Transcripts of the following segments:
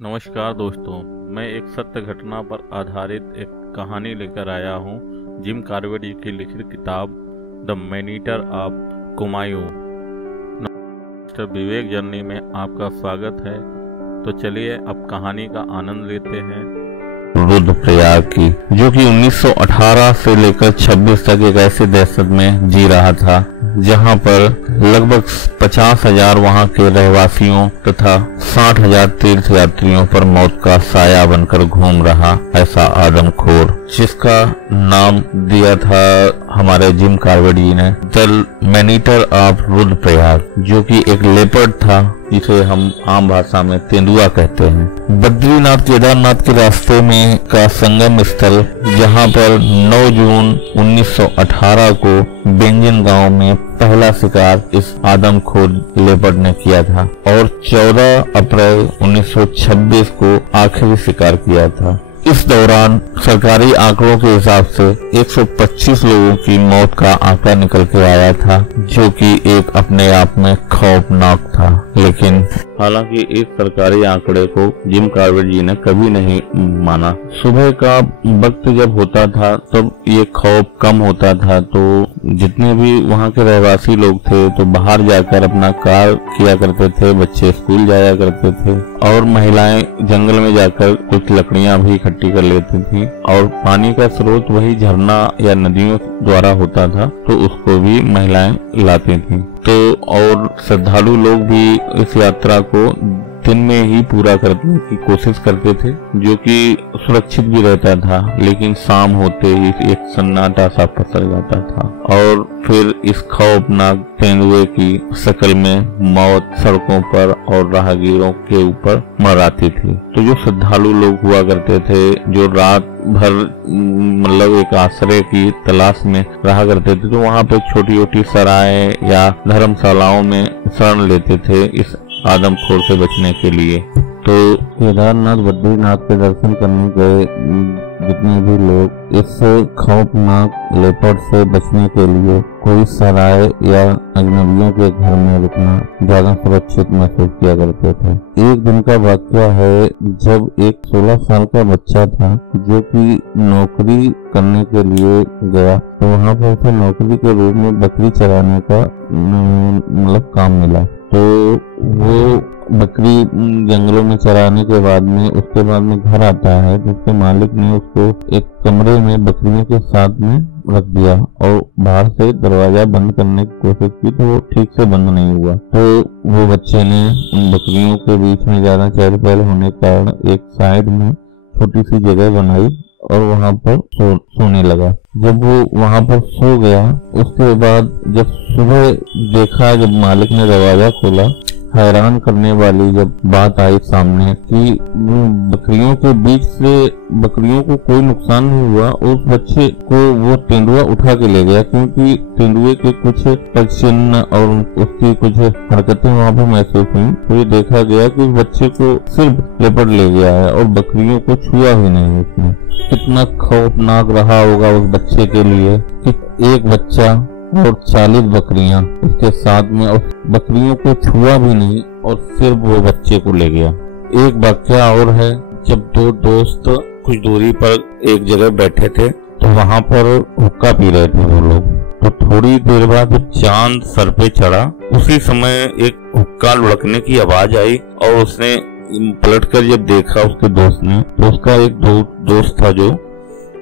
नमस्कार दोस्तों, मैं एक सत्य घटना पर आधारित एक कहानी लेकर आया हूँ। जिम कार्बेट की लिखित किताब the man-eater of Kumaon. Mister Vivek journey में आपका स्वागत है। तो चलिए अब कहानी का आनंद लेते हैं। रुद्रप्रयाग की, जो कि 1918 से लेकर 26 तक एक ऐसे दहशत में जी रहा था जहां पर लगभग 50,000 वहां के रहवासियों तथा 60,000 तीर्थ यात्रियों पर मौत का साया बनकर घूम रहा ऐसा आदमखोर, जिसका नाम दिया था हमारे जिम कार्बेट जी ने द मैनीटर ऑफ रुद्रप्रयाग, जो कि एक लेपर्ड था जिसे हम आम भाषा में तेंदुआ कहते हैं। बद्रीनाथ केदारनाथ के रास्ते में का संगम स्थल, जहां पर 9 जून 1918 को बेंजन गांव में पहला शिकार इस आदमखोर लेपर्ड ने किया था और 14 अप्रैल 1926 को आखिरी शिकार किया था। इस दौरान सरकारी आंकड़ों के हिसाब से 125 लोगों की मौत का आंकड़ा निकल के आया था, जो कि एक अपने आप में खौफनाक था। लेकिन हालांकि इस सरकारी आंकड़े को जिम कार्बेट जी ने कभी नहीं माना। सुबह का वक्त जब होता था तब ये खौफ कम होता था, तो जितने भी वहाँ के रहवासी लोग थे तो बाहर जाकर अपना कार्य किया करते थे, बच्चे स्कूल जाया करते थे और महिलाएं जंगल में जाकर कुछ लकड़ियां भी इकट्ठी कर लेती थी और पानी का स्रोत वही झरना या नदियों द्वारा होता था, तो उसको भी महिलाएं लाती थी। तो और श्रद्धालु लोग भी इस यात्रा को दिन में ही पूरा करने की कोशिश करते थे, जो कि सुरक्षित भी रहता था। लेकिन शाम होते ही एक सन्नाटा सा पसर जाता था और फिर इस खौफनाक तेंदुए की शक्ल में मौत सड़कों पर और राहगीरों के ऊपर मंडराती थी। तो जो श्रद्धालु लोग हुआ करते थे, जो रात भर मतलब एक आश्रय की तलाश में रहा करते थे, तो वहाँ पे छोटी-छोटी सराय या धर्मशालाओं में शरण लेते थे इस आदमखोर से बचने के लिए। तो केदारनाथ बद्रीनाथ के दर्शन करने गए जितने भी लोग इस खौफनाक लेपर्ड से बचने के लिए कोई सराय या अजनबियों के घर में रुकना ज्यादा सुरक्षित महसूस किया करते थे। एक दिन का वाकया है जब एक 16 साल का बच्चा था जो कि नौकरी करने के लिए गया, तो वहाँ पर उसे नौकरी के रूप में बकरी चराने का मतलब काम मिला। तो वो बकरी जंगलों में चराने के बाद में उसके बाद में घर आता है, तो उसके मालिक ने उसको एक कमरे में बकरियों के साथ में रख दिया और बाहर से दरवाजा बंद करने की कोशिश की, तो वो ठीक से बंद नहीं हुआ। तो वो बच्चे ने उन बकरियों के बीच में ज्यादा चहल पहल होने के कारण एक साइड में छोटी सी जगह बनाई और वहाँ पर सोने लगा। जब वो वहाँ पर सो गया, उसके बाद जब सुबह देखा, जब मालिक ने दरवाजा खोला, हैरान करने वाली जब बात आई सामने कि बकरियों के बीच से बकरियों को कोई नुकसान नहीं हुआ, उस बच्चे को वो तेंदुआ उठा के ले गया, क्योंकि तेंदुए के कुछ चिन्ह और उसकी कुछ हरकतें वहाँ पर महसूस हुई। तो ये देखा गया कि उस बच्चे को सिर्फ लेपर्ड ले गया है और बकरियों को छुआ ही नहीं उसने। कितना खौफनाक रहा होगा उस बच्चे के लिए कि एक बच्चा और 40 बकरियां उसके साथ में, और बकरियों को छुआ भी नहीं और सिर्फ वो बच्चे को ले गया। एक वाकया और है, जब दो दोस्त कुछ दूरी पर एक जगह बैठे थे तो वहां पर हुक्का पी रहे थे वो लोग। तो थोड़ी देर बाद जब चांद सर पे चढ़ा, उसी समय एक हुक्का लुढ़कने की आवाज आई और उसने पलटकर जब देखा उसके दोस्त ने, तो उसका एक दोस्त था जो,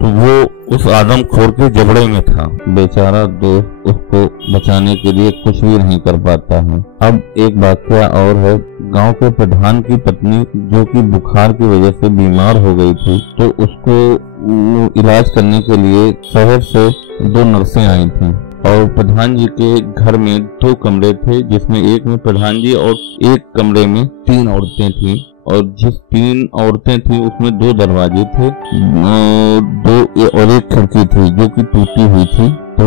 तो वो उस आदमखोर के जबड़े में था। बेचारा दोस्त उसको बचाने के लिए कुछ भी नहीं कर पाता है। अब एक वाकया और है, गांव के प्रधान की पत्नी जो कि बुखार की वजह से बीमार हो गई थी, तो उसको इलाज करने के लिए शहर से 2 नर्सें आई थी और प्रधान जी के घर में 2 कमरे थे, जिसमें एक में प्रधान जी और एक कमरे में 3 औरतें थी। और जिस 3 औरतें थी उसमें 2 दरवाजे थे, 2 और एक खिड़की थी जो कि टूटी हुई थी। तो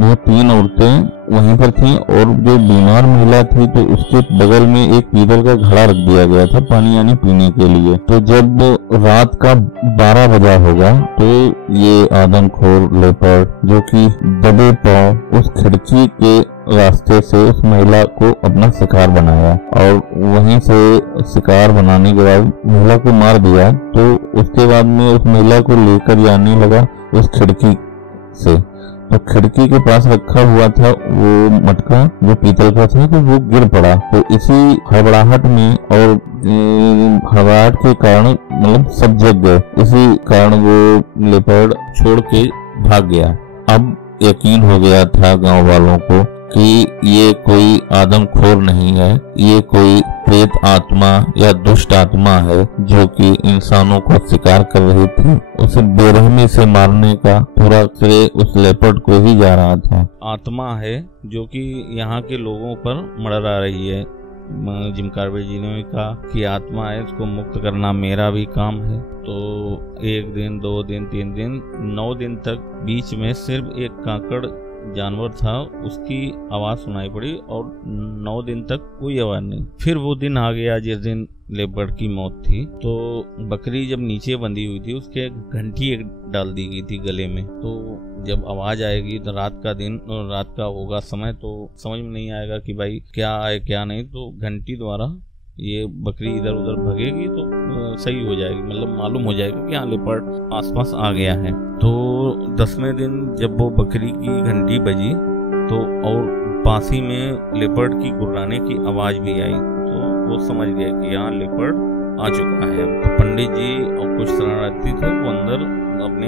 वो 3 औरतें वहीं पर थीं और जो बीमार महिला थी तो उसके बगल में एक पीतल का घड़ा रख दिया गया था पानी यानी पीने के लिए। तो जब रात का 12 बजा होगा तो ये आदमखोर लेपर्ड जो कि दबे पांव उस खिड़की के रास्ते से उस महिला को अपना शिकार बनाया और वहीं से शिकार बनाने के बाद महिला को मार दिया। तो उसके बाद में उस महिला को लेकर जाने लगा उस खिड़की से। तो खिड़की के पास रखा हुआ था वो मटका जो पीतल का था, तो वो गिर पड़ा। तो इसी हड़बड़ाहट में और हड़बड़ाहट के कारण मतलब सब जग गए। इसी कारण वो लेपर्ड छोड़ के भाग गया। अब यकीन हो गया था गांव वालों को कि ये कोई आदमखोर नहीं है, ये कोई प्रेत आत्मा या दुष्ट आत्मा है जो कि इंसानों को शिकार कर रही थी। उसे बेरहमी से मारने का पूरा श्रेय उस लेपर्ड को ही जा रहा था। आत्मा है जो कि यहाँ के लोगों पर मड़रा रही है। जिम कार्बेट जी ने कहा कि आत्मा है, इसको मुक्त करना मेरा भी काम है। तो 1 दिन 2 दिन 3 दिन 9 दिन तक बीच में सिर्फ एक काकड़ जानवर था, उसकी आवाज सुनाई पड़ी और 9 दिन तक कोई आवाज नहीं। फिर वो दिन आ गया जिस दिन लेपर्ड की मौत थी। तो बकरी जब नीचे बंधी हुई थी उसके घंटी एक डाल दी गई थी गले में। तो जब आवाज आएगी तो रात का होगा समय, तो समझ में नहीं आएगा कि भाई क्या है क्या नहीं। तो घंटी द्वारा ये बकरी इधर उधर भगेगी तो सही हो जाएगी, मतलब मालूम हो जाएगा कि हाँ लेपर्ड आसपास आ गया है। तो 10वें दिन जब वो बकरी की घंटी बजी तो और पासी में लेपर्ड की गुर्राने की आवाज भी आई, तो वो समझ गए कि यहाँ लेपर्ड आ चुका है। तो पंडित जी और कुछ शरणार्थी थे वो अंदर अपने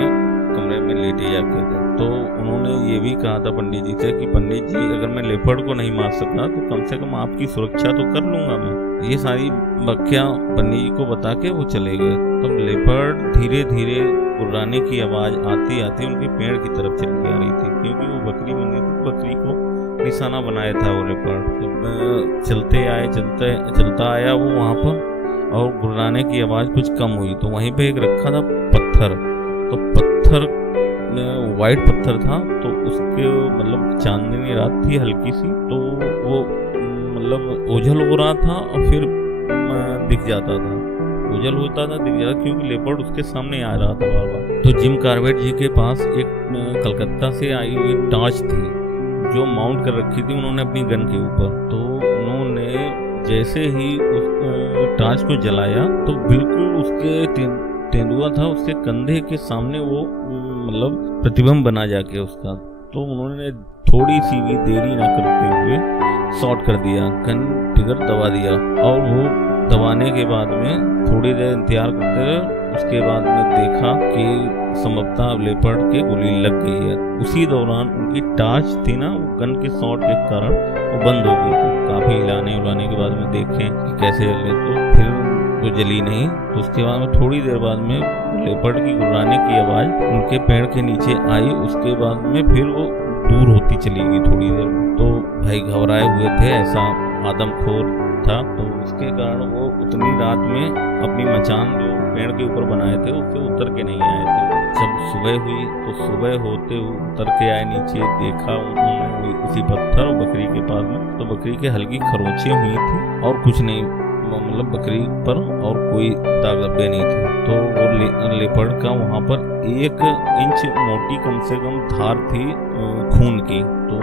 कमरे में लेटे जाते थे। तो उन्होंने ये भी कहा था पंडित जी से कि पंडित जी अगर मैं लेपर्ड को नहीं मार सका तो कम से कम आपकी सुरक्षा तो कर लूंगा मैं। ये सारी व्याख्या पंडित जी को बता के वो चले गए। तब लेपर्ड धीरे धीरे गुर्राने की आवाज आती आती उनके पेड़ की तरफ चली आ रही थी, क्योंकि वो बकरी बनी थी, बकरी को निशाना बनाया था वो लेपर्ड। जब चलता आया वो वहाँ पर और गुर्राने की आवाज कुछ कम हुई तो वहीं पे एक रखा था पत्थर। तो पत्थर वाइट पत्थर था, तो उसके मतलब चांदनी रात थी हल्की सी, तो वो मतलब ओझल हो रहा था और फिर दिख जाता था, ओझल होता था दिख जाता, क्योंकि लेपर्ड उसके सामने आ रहा था बार बार। तो जिम कार्बेट जी के पास एक कलकत्ता से आई हुई टॉर्च थी जो माउंट कर रखी थी उन्होंने अपनी गन के ऊपर। तो उन्होंने जैसे ही उस टॉर्च को जलाया तो बिल्कुल उसके तेंदुआ था उसके कंधे के सामने वो मतलब प्रतिबिंब बना जाके उसका। तो उन्होंने थोड़ी सी भी देरी ना करते हुए शॉट कर दिया, गन ट्रिगर दबा दिया और वो दबाने के बाद में थोड़ी देर इंतजार करते रहे। उसके बाद में देखा कि संभवतः लेपर्ड के गोली लग गई है। उसी दौरान उनकी टॉर्च थी ना, वो गन के शॉट के कारण वो बंद हो गई थी। काफी हिलाने उलाने के बाद में देखें कि कैसे जले, तो फिर वो जली नहीं। तो उसके बाद में थोड़ी देर बाद में लेपर्ड की गुर्राने की आवाज उनके पेड़ के नीचे आई। उसके बाद में फिर वो दूर होती चली गई थोड़ी देर में। तो भाई घबराए हुए थे, ऐसा आदमखोर था। तो उसके कारण वो उतनी रात में अपनी मचान जो पेड़ के ऊपर बनाए थे उससे उतर के नहीं आए थे। जब सुबह हुई तो सुबह होते हुए उतर के आए नीचे, देखा उन्होंने उसी पत्थर और बकरी के पास में, तो बकरी के हल्की खरोंचें हुई थी और कुछ नहीं, मतलब बकरी पर और कोई दाग धब्बे नहीं थे। तो वो लेपर्ड का वहाँ पर 1 इंच मोटी कम से कम धार थी खून की। तो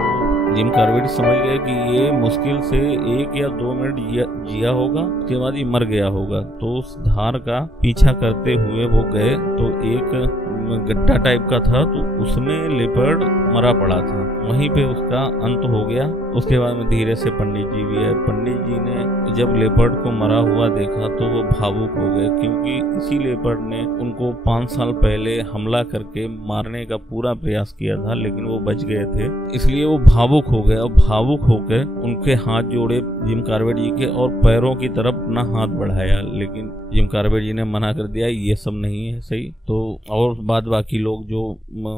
जिम कार्बेट समझ गए कि ये मुश्किल से 1 या 2 मिनट जिया होगा, उसके बाद ये मर गया होगा। तो उस धार का पीछा करते हुए वो गए तो एक गड्ढा टाइप का था, तो उसमें लेपर्ड मरा पड़ा था, वहीं पे उसका अंत हो गया। उसके बाद में धीरे से पंडित जी भी है। पंडित जी ने जब लेपर्ड को मरा हुआ देखा तो वो भावुक हो गए, क्योंकि इसी लेपर्ड ने उनको 5 साल पहले हमला करके मारने का पूरा प्रयास किया था, लेकिन वो बच गए थे। इसलिए वो भावुक हो गए और भावुक होकर उनके हाथ जोड़े जिम कार्बेट जी के और पैरों की तरफ अपना हाथ बढ़ाया, लेकिन जिम कार्बेट जी ने मना कर दिया, ये सब नहीं है सही। तो और बाद बाकी लोग जो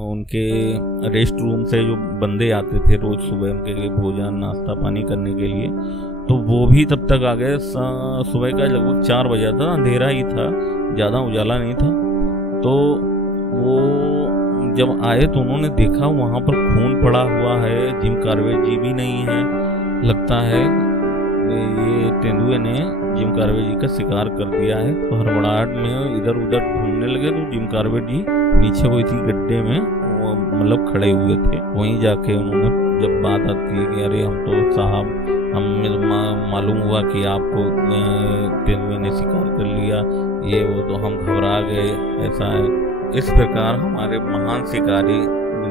उनके रेस्ट रूम से जो बंदे आते थे रोज सुबह उनके लिए भोजन नाश्ता पानी करने के लिए, तो वो भी तब तक आ गए। सुबह का लगभग 4 बजा था, अंधेरा ही था, ज़्यादा उजाला नहीं था। तो वो जब आए तो उन्होंने देखा वहाँ पर खून पड़ा हुआ है, जिम कार्बेट जी भी नहीं है। लगता है ये तेंदुए ने जिम कार्बेट जी का शिकार कर दिया है। तो हड़बड़ाहट में इधर उधर ढूंढने लगे तो जिम कार्बेट जी नीचे हुई थी गड्ढे में, वो मतलब खड़े हुए थे। वहीं जाके उन्होंने जब बात की कि अरे हम तो साहब हमें मालूम हुआ कि आपको तेंदुए ने शिकार कर लिया, ये वो, तो हम घबरा गए, ऐसा है। इस प्रकार हमारे महान शिकारी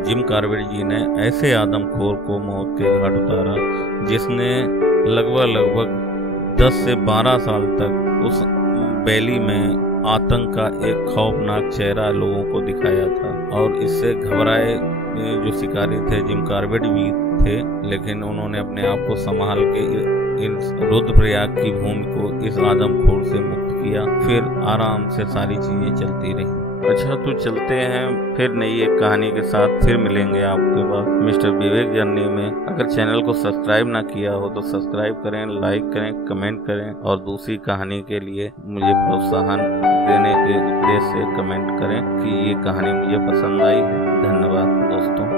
जिम कार्बेट जी ने ऐसे आदमखोर को मौत के घाट उतारा जिसने लगभग 10 से 12 साल तक उस वैली में आतंक का एक खौफनाक चेहरा लोगों को दिखाया था। और इससे घबराए जो शिकारी थे जिम कार्बेट भी थे, लेकिन उन्होंने अपने आप को संभाल के इन रुद्रप्रयाग की भूमि को इस आदमखोर से मुक्त किया। फिर आराम से सारी चीजें चलती रही। अच्छा, तो चलते हैं फिर नई एक कहानी के साथ फिर मिलेंगे आपके पास मिस्टर विवेक जर्नी में। अगर चैनल को सब्सक्राइब ना किया हो तो सब्सक्राइब करें, लाइक करें, कमेंट करें और दूसरी कहानी के लिए मुझे प्रोत्साहन देने के उद्देश्य से कमेंट करें कि ये कहानी मुझे पसंद आई है। धन्यवाद दोस्तों।